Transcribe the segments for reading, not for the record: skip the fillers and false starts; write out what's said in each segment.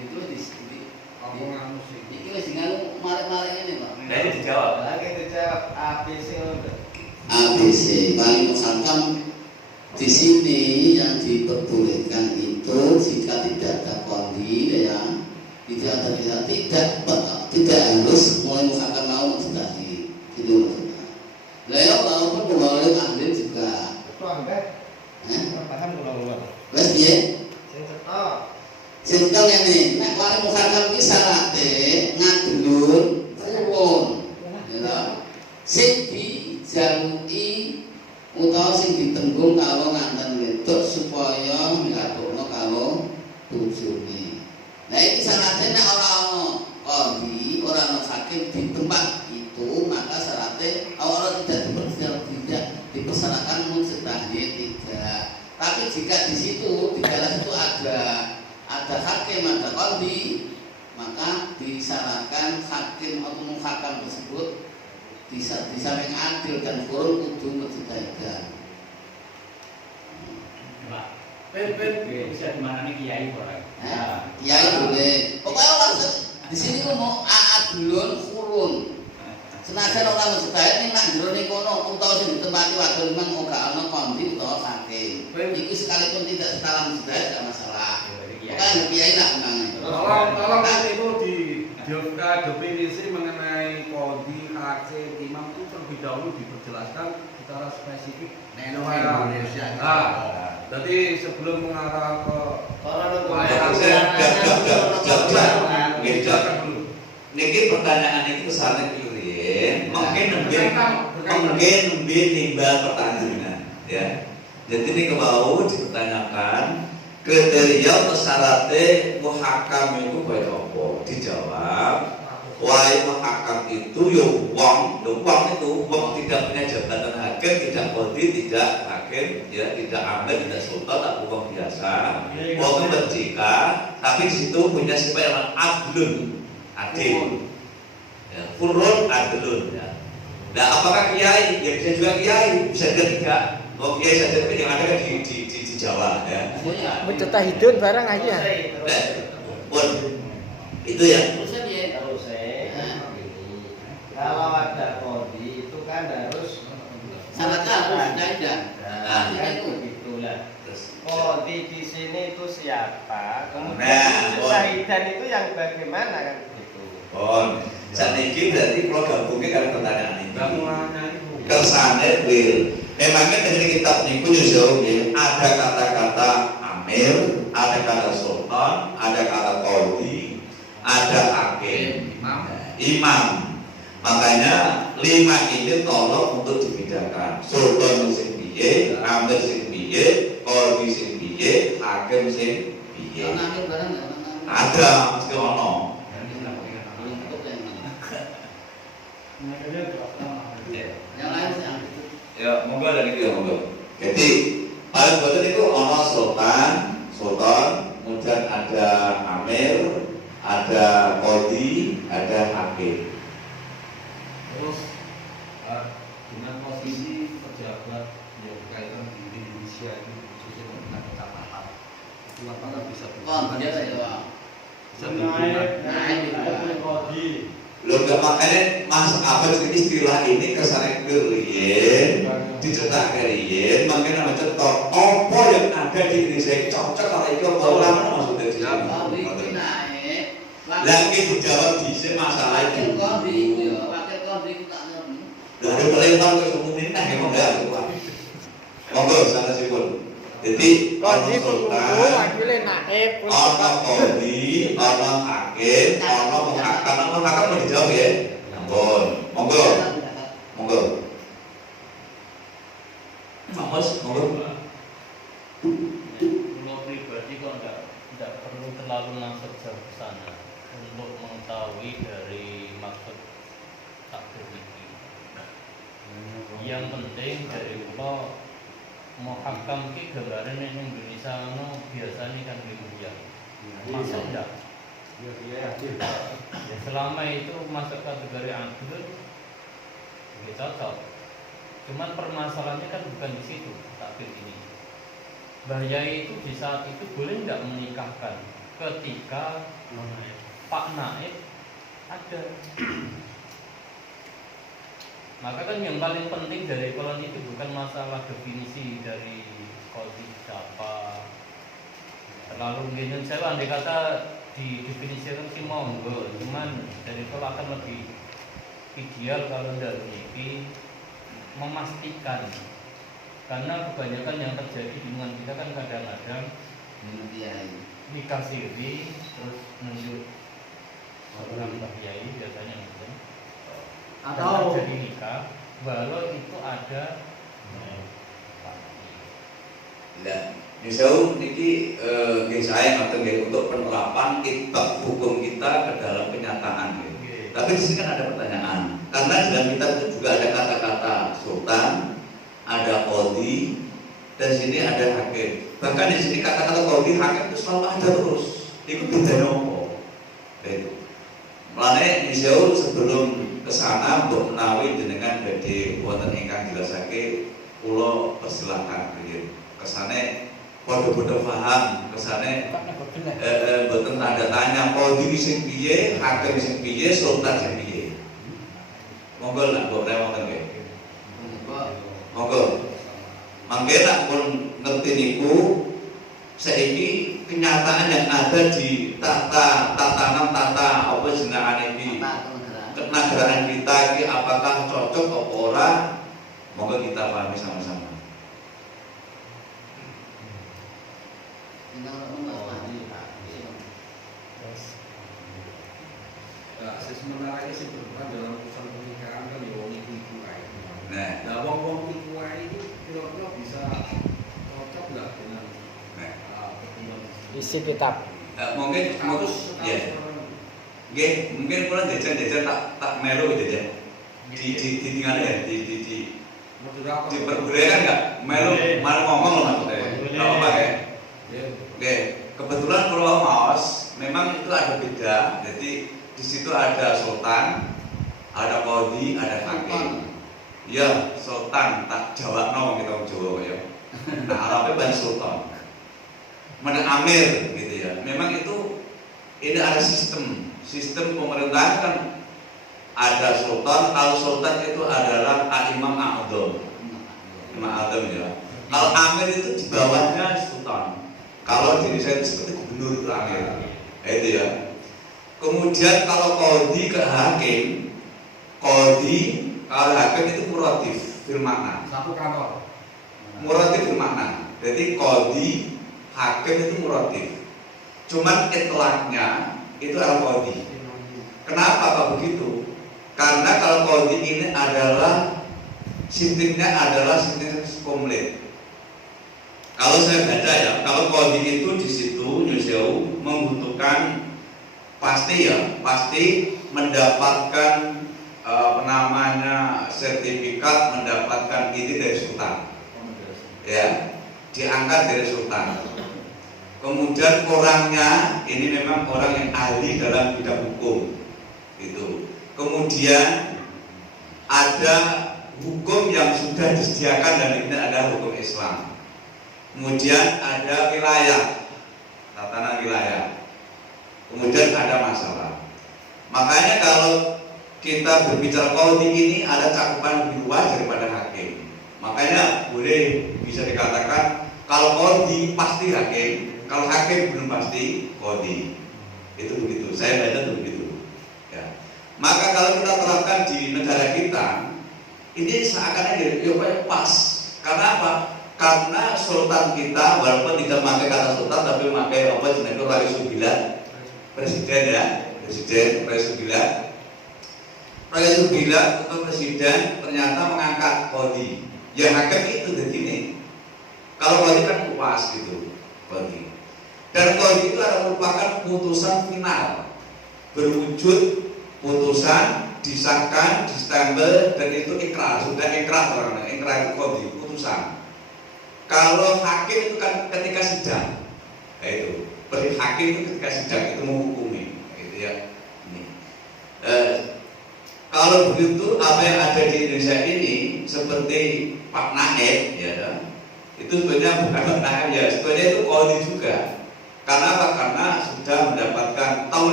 Ditulis di omongan musik. iki wis nganu marek-marek ngene, Pak. Nah, ini dijawab. Lagi dijawab ABC udah. ABC paling muhakam di sini yang diperbolehkan itu jika tidak ada kondi ya tidak harus mulai muhakam mau mustahil gitu. Lah ya walaupun pembalap ahli juga. Itu angkat. Paham kula. Wes piye? Sing cetok. Sinten ngene, nek wali muhakam iki syarate ngadulur kurun. Ya. Sing dijaluki utawa sing ditenggung karo nganten wedok supaya ngatokno karo bojone. Nah iki syaratnya nek ora ana kondi, ora ana hakim di tempat itu, maka syaratnya orang tidak dipersyaratkan mustahil tidak. Tapi jika di situ di dalam itu ada hakim, ada kondi, maka disyaratkan hakim atau muhakam tersebut di samping adil dan kurun kudu berjeda. Pak, bisa dimana nih kiai orang? Kiai boleh. Pokoknya orang di sini mau adilun kurun. Senajan orang mustahil ning nak jero ning kono utawa sing ditempati wakil memang ora ana kondi utawa hakim. Iki sekalipun tidak setara mustahil tidak masalah. Pokoknya kiai lah memang. Tolong itu definisi mengenai kondi, hakim, imam itu terlebih dahulu diperjelaskan secara spesifik. Indonesia. Jadi sebelum mengarah ke Niki pertanyaan ini kesana kelirin, mungkin nimbal pertanyaan, ya. Jadi ini kebau dipertanyakan kriteria persyaratnya muhakam itu kaya apa? Dijawab, wahai muhakam itu ya wong itu wong tidak punya jabatan hakim, tidak kodi, tidak hakim, ya, tidak amil, tidak sultan, tapi wong biasa, wong berjika, tapi di situ punya sifat yang adlun, adil, ya, furun adlun, ya. Nah, apakah kiai? Ya bisa juga kiai, bisa juga tidak. Oh kiai saja, tapi yang ada kan di Jawa, ya. Mencetah hidun barang aja. Pun itu ya. Kalau ada kodi itu kan harus Syaratnya harus ada. Kan begitulah. Kodi di sini itu siapa? Kemudian syahidan itu yang bagaimana kan begitu. Oh, saat ini berarti kalau gabungnya kan pertanyaan ini. Kersane wil. Memangnya dari kitab niku jauh ada kata-kata amir, ada kata sultan, ada kata kodi, ada hakim, imam. Makanya 5 ini tolong untuk dibedakan. Sultan sing piye, amir sing piye, kodi sing piye, hakim sing piye. Ada mesti ono. Yang lain Ya, monggo dari itu, monggo. Jadi paling betul itu ono sultan, kemudian ada amir, ada kodi, ada hakim. Terus dengan posisi pejabat yang berkaitan di Indonesia itu khususnya dengan kecamatan itu apakah bisa kondi naik kodi? Lo gak makanya mas apa sih istilah ini kesana kerien, dicetak kerien, makanya nama cetok. Apa yang ada di Indonesia cocok kalau itu apa lama maksudnya sih? Lagi dijawab di sini masalah itu. Wakil kondi itu tak ngerti. Lalu pelempar ke umumnya nah emang enggak tuh. Monggo sana sih pun. Jadi Kondi pengumpul wakilnya naib. ono kodi, ono hakim, ono muhakam. Muhakam mau dijawab ya? Ampun, monggo. Mas, monggo. Kalau pribadi kok tidak perlu terlalu langsung jauh ke sana untuk mengetahui dari maksud takdir ini. Yang penting dari kalau muhakam ki gambaran yang Indonesia no biasanya kan diujian. Masuk enggak? Ya, selama itu masuk kategori adil, ya cocok. Cuman permasalahannya kan bukan di situ takdir ini. Bahaya itu di saat itu boleh nggak menikahkan ketika Pak Naib ada. Maka kan yang paling penting dari kolon itu bukan masalah definisi dari kodi siapa. Terlalu gini saya andai kata di definisikan sih monggo, cuman dari itu akan lebih ideal kalau dari ini memastikan, karena kebanyakan yang terjadi di lingkungan kita kan kadang-kadang nikah siri terus nunjuk orang kiai biasanya mungkin atau jadi nikah walau itu ada Nah, misal niki saya ngatur untuk penerapan kitab hukum kita ke dalam kenyataan. Tapi di sini kan ada pertanyaan, karena dalam kitab itu juga ada kata-kata sultan, ada qadhi, dan sini ada hakim. Bahkan di sini kata-kata qadhi, hakim itu selalu ada terus. Itu beda nopo. Itu. Mulane misal sebelum kesana untuk menawi jenengan badhe wonten ingkang jelasake, kula persilakan nggih. Kesane padha-padha paham, kesane mboten tanda tanya qadhi sing piye, hakim sing piye, sultan sing piye. Monggo nak mbok rewangen nggih. Monggo. Mangke nak pun ngerti niku saiki kenyataan yang ada di tatanan apa jenengan iki. Kenegaraan kita iki apakah cocok apa ora? Monggo kita pahami sama-sama. Sementara ini sih berperan dalam urusan pernikahan kan ya wong iku ae. Nah, wong iku ae ini kira-kira bisa cocok nggak dengan pertemuan isi kitab. Mungkin ya. Nggih, mungkin kula jajan tak melu jajan. Di tinggal ya di pergerakan enggak? Melu malah ngomong loh maksudnya. Enggak apa ya. Oke, kebetulan kalau maos memang itu ada beda. Jadi di situ ada sultan, ada qadhi, ada hakim. Ya, sultan tak jawabno kita Jawa ya. Nah, Arabnya ban sultan. Mana amir gitu ya. Memang itu ini ada sistem pemerintahan kan ada sultan. Kalau sultan itu adalah imam a'dham. Imam a'dham ya. Kalau amir itu di bawahnya sultan. Kalau di Indonesia itu seperti gubernur itu amir. Nah, itu ya. Kemudian kalau qadhi ke hakim, kalau hakim itu muratif bil makna. satu kantor. Muratif bil makna. Jadi qadhi, hakim itu muratif. Cuman itlaqnya itu adalah qadhi. Kenapa kok begitu? Karena kalau qadhi ini adalah sistemnya adalah sistem komplit. Kalau saya baca ya, kalau qadhi itu di situ nyuseu membutuhkan pasti mendapatkan sertifikat, mendapatkan izin dari sultan, ya, diangkat dari sultan. Kemudian orangnya ini memang orang yang ahli dalam bidang hukum, itu. Kemudian ada hukum yang sudah disediakan dan ini adalah hukum Islam. Kemudian ada wilayah, tatanan wilayah. Kemudian ada masalah. Makanya kalau kita berbicara qadhi ini ada cakupan lebih luas daripada hakim. Makanya boleh bisa dikatakan kalau qadhi pasti hakim, kalau hakim belum pasti qadhi. Itu begitu. Saya baca itu begitu. Ya. Maka kalau kita terapkan di negara kita, ini seakan-akan ya pas. Karena apa? Karena sultan kita walaupun tidak memakai kata sultan tapi memakai apa jenenge Rais Subila. Presiden ya, Rais Subila untuk presiden ternyata mengangkat qadhi. Ya hakim itu begini. Kalau qadhi kan luas gitu, qadhi. Dan qadhi itu adalah merupakan putusan final, berwujud putusan, disahkan, distempel dan itu ikrar, sudah ikrar orangnya. Ikrar itu qadhi, putusan. Kalau hakim itu kan ketika sidang, itu. Hakim itu ketika sidang itu menghukumi, gitu ya. Ini. Kalau begitu apa yang ada di Indonesia ini seperti Pak Naib, ya, itu sebenarnya bukan Pak Naib ya, sebenarnya itu qadhi juga. Karena apa? Karena sudah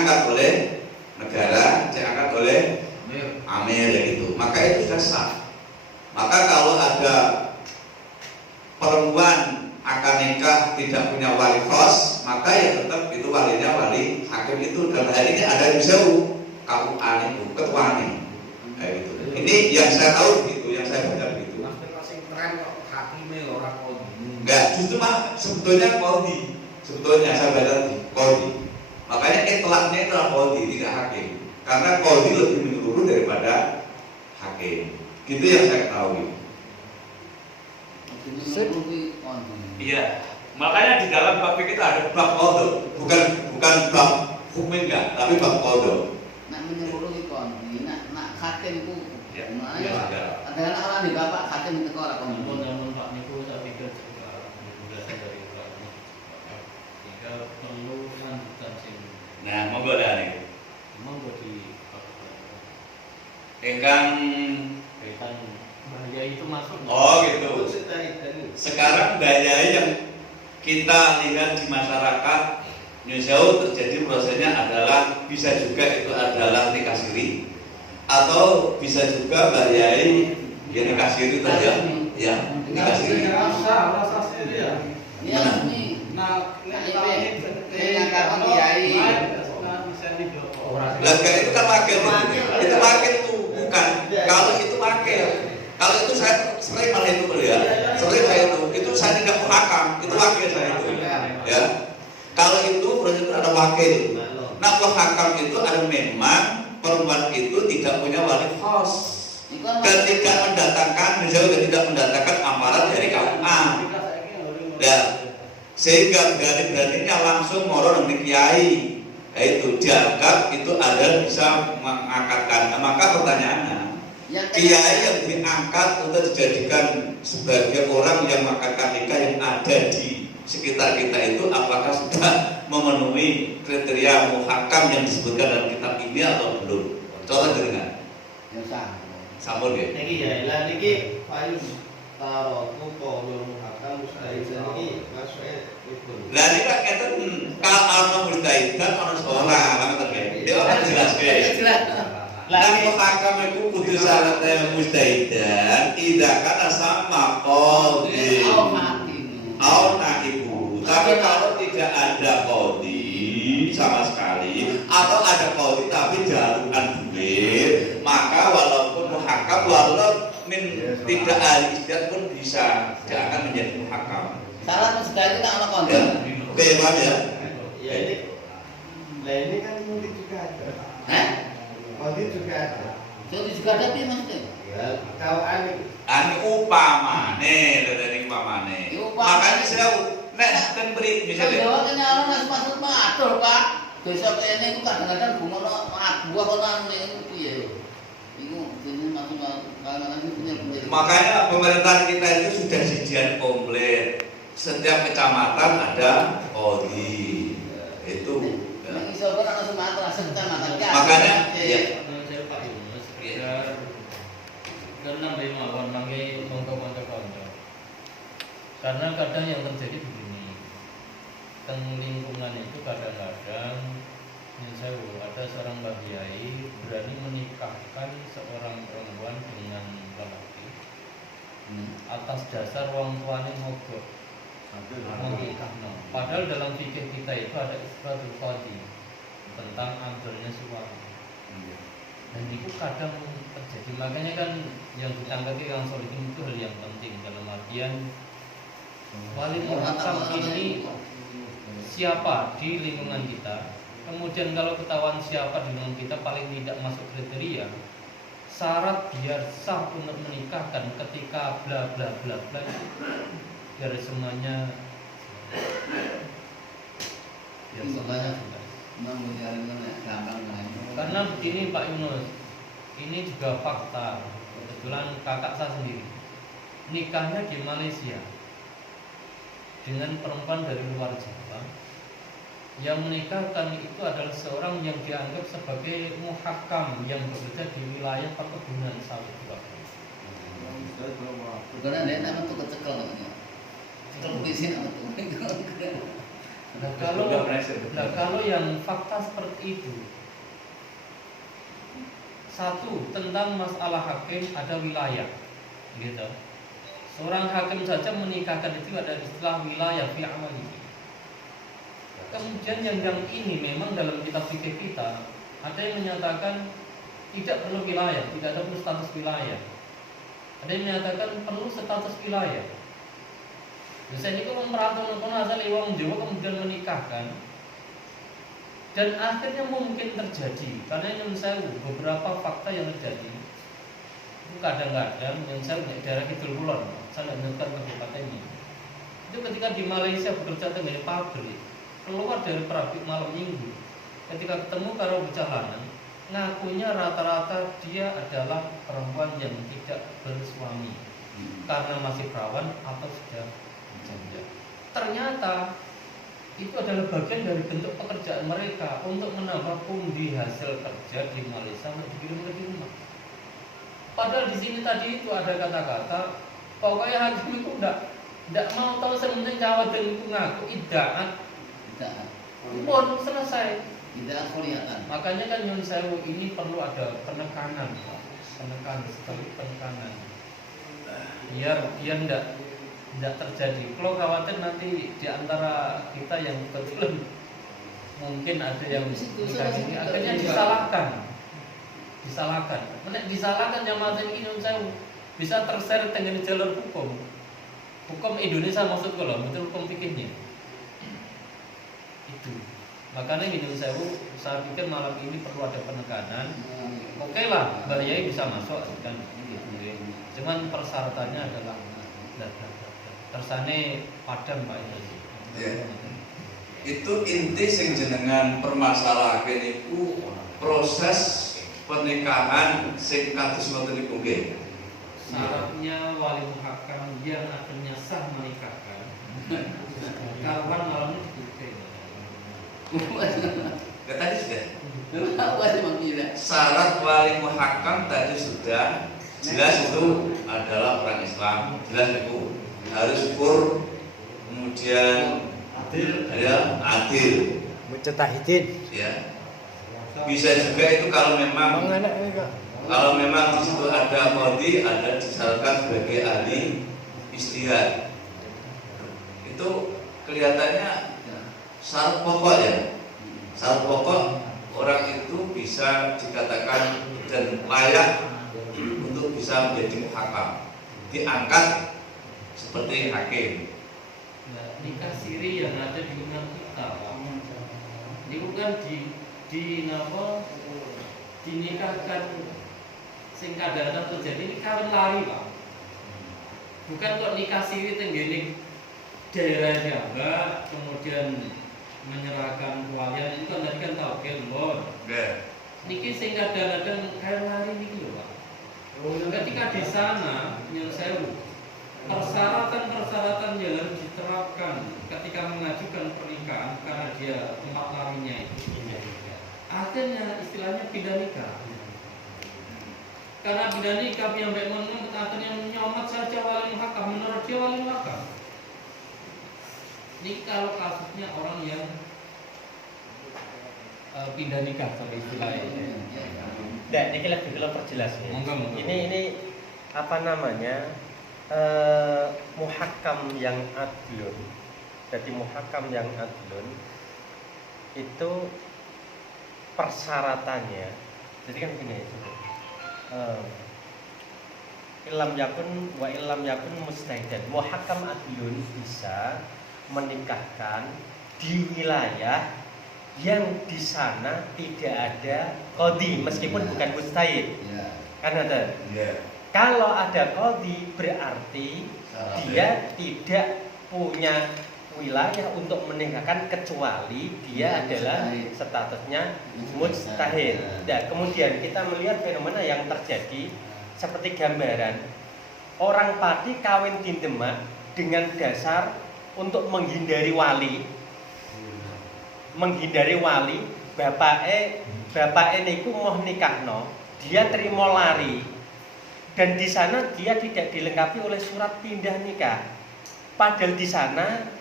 diangkat oleh negara, diangkat oleh amir gitu. Maka itu sudah sah. Maka kalau ada perempuan akan nikah tidak punya wali khos, maka ya tetap itu walinya wali hakim itu. Dan hari ini ada yang jauh KUA itu ketua nih, kayak gitu. Ini yang saya tahu gitu, yang saya baca gitu. Masing-masing tren kok hakime orang kodi. Enggak, justru mah sebetulnya kodi. Sebetulnya saya baca kodi. Makanya itlaqnya itu adalah kodi, tidak hakim. Karena kodi lebih menyeluruh daripada hakim. Gitu yang saya ketahui. Iya, makanya di dalam bab kita ada bab qadha, bukan bab hukum enggak, tapi bab qadha. Nak menyeluruh itu nak hakim itu. Ya, ada anak di bapak hakim itu orang Namun Pak Niku saya pikir juga penjelasan dari Pak Niku. Jika perlu lanjutan sini. Nah, monggo dah nih. Memang bagi Engkang kaitan bahaya itu masuk. oh gitu. Sekarang bahaya yang kita lihat di masyarakat Indonesia terjadi prosesnya adalah bisa juga itu adalah nikah siri atau bisa juga bahaya yang nikah siri itu ya nikah siri. Rasa sendiri ya. Iya ini. Nah, Ini kata kiai. Laga itu kan wakil, itu wakil tuh bukan. Kalau itu wakil, kalau itu saya sering malah itu ya, sering saya itu saya tidak muhakam, itu wakil saya itu, ya. Kalau itu berarti itu ada wakil. Nah muhakam itu ada memang perempuan itu tidak punya wali khos, dan tidak mendatangkan, misalnya tidak mendatangkan amaran dari KUA, ya. Sehingga berani-beraninya langsung ngorong dengan kiai. Itu dianggap itu ada bisa mengangkatkan. Nah, maka pertanyaannya, kiai yang diangkat untuk dijadikan sebagai orang yang mengangkatkan nikah yang ada di sekitar kita itu apakah sudah memenuhi kriteria muhakam yang disebutkan dalam kitab ini atau belum? Contoh dengan sambung ya. Niki ya, lah niki payung taroku qaulul muhakam mustahizan iki maksudnya itu. Lah ini kan kita kalau mustahizan ono sekolah, kan dia akan jelas guys. Lah muhakam itu kudu syaratnya mustahizan, tidak kata sama qadhi. Au naibu. Tapi kalau tidak ada qadhi sama sekali atau ada qadhi tapi jarukan duit, maka walaupun muhakam walaupun tidak ahli ijtihad pun bisa, dia akan menjadi muhakam. Salah mustahil itu anak konten. Bebas ya. Ya ini, lah ini kan mungkin juga ada. Hah? Mungkin juga ada. Jadi juga ada tapi maksudnya. Ya, tahu aneh. Ani upamane, dari upamane. Makanya saya kan beri misalnya. Kalau kena orang nggak masuk matur pak. Besok ini itu kadang-kadang bunga dua konan itu ya. Makanya pemerintahan kita itu sudah jijian komplit. Setiap kecamatan ada qadhi. Itu. Makanya ya. Saya Pak Yunus sekitar karena memang manggil mongko-mongko. Karena kadang yang terjadi begini, teng lingkungan itu kadang-kadang ada seorang Mbah Kiai berani menikahkan seorang perempuan dengan lelaki atas dasar wong tuane mogok. Padahal dalam fikih kita itu ada isbatul qadhi tentang adilnya suami. Dan itu kadang terjadi. Makanya kan yang ditanggapi yang solihin itu hal yang penting dalam artian wali muhakam ini siapa di lingkungan kita. Kemudian kalau ketahuan siapa di lingkungan kita paling tidak masuk kriteria, syarat biar sah untuk menikahkan ketika bla bla bla bla biar semuanya jelas. Karena begini Pak Yunus, ini juga fakta. Kebetulan kakak saya sendiri nikahnya di Malaysia dengan perempuan dari luar Jawa. Yang menikahkan itu adalah seorang yang dianggap sebagai muhakam yang bekerja di wilayah perkebunan sawit. Bukan ada nama tuh kecekel namanya. Cekel di sini apa tuh? Kalau yang fakta seperti itu, satu tentang masalah hakim ada wilayah, gitu. Seorang hakim saja menikahkan itu ada istilah wilayah fi amali. Kemudian yang ini memang dalam kitab fikih kita ada yang menyatakan tidak perlu wilayah, tidak ada perlu status wilayah. Ada yang menyatakan perlu status wilayah. Misalnya itu memperhatikan asal wong Jawa kemudian menikahkan, dan akhirnya mungkin terjadi karena yang saya beberapa fakta yang terjadi itu kadang-kadang yang saya di daerah Kidul Kulon, saya nggak kabupaten ini. Itu ketika di Malaysia bekerja dengan pabrik, keluar dari pabrik malam minggu, ketika ketemu karo berjalanan, ngakunya rata-rata dia adalah perempuan yang tidak bersuami karena masih perawan atau sudah janda. Ternyata itu adalah bagian dari bentuk pekerjaan mereka untuk menambah pundi hasil kerja di Malaysia untuk dikirim ke rumah. Padahal di sini tadi itu ada kata-kata pokoknya hakim itu tidak mau tahu sementing Jawa dan itu ngaku idaat pun selesai. Tidak kelihatan. Makanya kan Nyun Sewu ini perlu ada penekanan sekali penekanan biar tidak terjadi. Kalau khawatir nanti di antara kita yang kebetulan mungkin ada yang ini akhirnya disalahkan jamaah ini Nyun Sewu bisa terseret dengan jalur hukum Indonesia maksudku loh, betul hukum fikihnya itu. Makanya Nyun Sewu saya pikir malam ini perlu ada penekanan. Oke lah, Mbak Yai bisa masuk dan cuman persyaratannya adalah tersane padam Pak Yai. Ya. Itu inti sing jenengan permasalahaken iku proses pernikahan sing kados ngoten niku nggih. Syaratnya wali muhakam yang akhirnya sah menikahkan. Kawan malamnya dikukai. Ya, tadi sudah. Apa sih Bang Gila? Syarat wali muhakam tadi sudah jelas itu adalah orang Islam, jelas itu harus pur, kemudian adil, Mujtahidin. ya. Bisa juga itu kalau memang di situ ada qadhi, ada disyaratkan sebagai ahli ijtihad. Itu kelihatannya syarat pokok ya. Syarat pokok orang itu bisa dikatakan dan layak untuk bisa menjadi muhakam, diangkat seperti hakim. Nah, nikah siri yang ada di lingkungan kita, itu kan dinikahkan sing kadang-kadang terjadi ini kawin lari Pak. Bukan kok nikah siri tenggene daerahnya Mbak, kemudian menyerahkan kewalian itu kan tadi kan tahu kelon. Niki sing kadang-kadang kawin lari niki lho Pak. Ketika di sana Nyun Sewu persyaratan yang harus diterapkan ketika mengajukan pernikahan karena dia tempat larinya itu akhirnya istilahnya pindah nikah. Karena pindah nikah yang baik menuntut akhirnya nyomot saja wali muhakam, menurut dia wali muhakam. Ini kalau kasusnya orang yang pindah nikah sampai istilahnya. Tidak, ini lebih kalau perjelas ya. Ini apa namanya muhakam yang adlun. Jadi muhakam yang adlun itu persyaratannya. Jadi kan gini, ilam yakun mustahidan. Muhakam adlun bisa menikahkan di wilayah yang di sana tidak ada qadhi meskipun bukan mustahid. Kan ada. Kalau ada qadhi berarti dia tidak punya wilayah untuk menikahkan kecuali dia adalah statusnya mujtahid. Nah, kemudian kita melihat fenomena yang terjadi seperti gambaran orang Pati kawin di Demak dengan dasar untuk menghindari wali. Bapake niku mau nikahno, dia terima lari. Dan di sana dia tidak dilengkapi oleh surat pindah nikah. Padahal di sana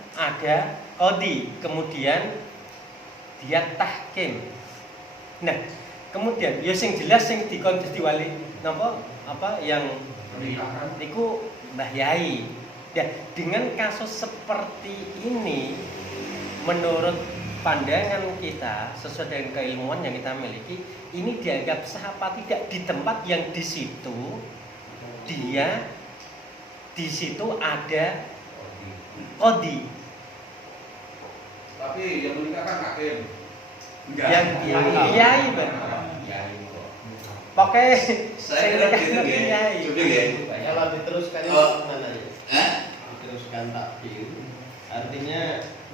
ada qadhi, kemudian dia tahkim. Nah, kemudian ya sing jelas sing dikon dadi wali napa apa yang niku Mbah Yai. Ya, dengan kasus seperti ini menurut pandangan kita sesuai dengan keilmuan yang kita miliki, ini dianggap sah apa tidak di tempat yang di situ dia di situ ada qadhi. Tapi yang menikah kan hakim. Yang kiai Bang. Pakai Saya kira gitu ya. Coba ya. Kalau diteruskan Oh. gimana ya? Hah? Diteruskan takbir, artinya